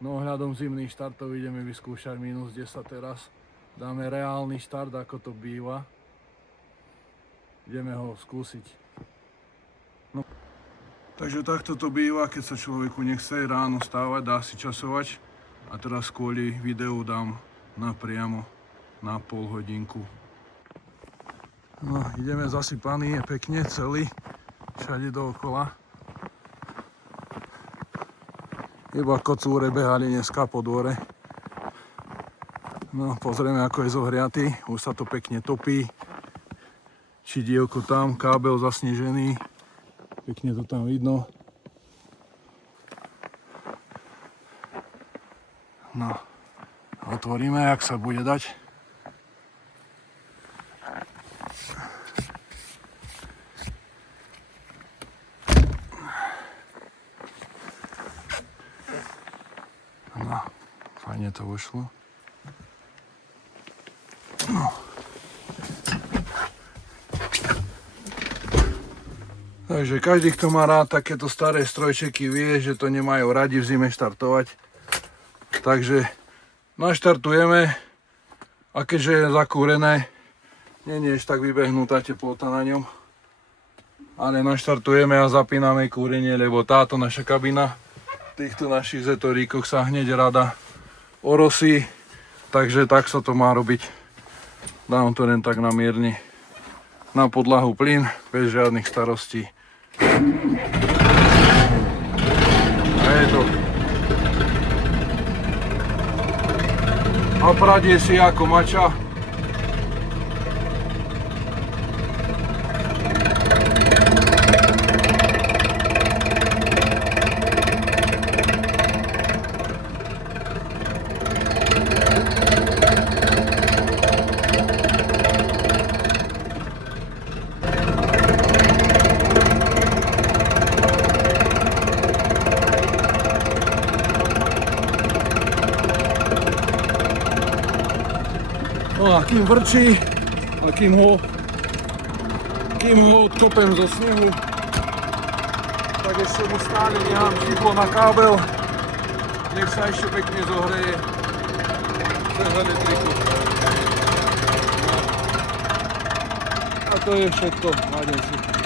No ohľadom zimných štartov ideme vyskúšať minus 10 teraz. Dáme reálny štart, ako to býva. Ideme ho skúsiť. No. Takže takto to býva, keď sa človeku nechce ráno stávať, dá si časovač. A teraz kvôli videu dám napriamo na pol hodinku. No, ideme zasypaný, je pekne celý, všade dookola. Iba kocúre behali dneska po dvore. No, pozrieme, ako je zohriatý. Už sa to pekne topí. Čidielko tam, kábel zasnežený. Pekne to tam vidno. No, otvoríme, jak sa bude dať. No, fajne to vyšlo. No. Takže každý, kto má rád takéto staré strojčeky, vie, že to nemajú radi v zime štartovať. Takže naštartujeme a keďže je zakúrené, nie je tak vybehnutá teplota na ňom. Ale naštartujeme a zapíname kúrenie, lebo táto naša kabina v týchto našich Zetoríkoch sa hneď rada orosí. Takže tak sa to má robiť. Dám to len tak na mierne na podlahu plyn, bez žiadnych starostí. A je to. A pradie si ako mača. No a kým vrčí a kým ho odkopem zo snehu, tak ešte mu stále nechám šidlo na kábel, nech sa ešte pekne zohreje cez elektriku. No. A to je všetko, nájdem si.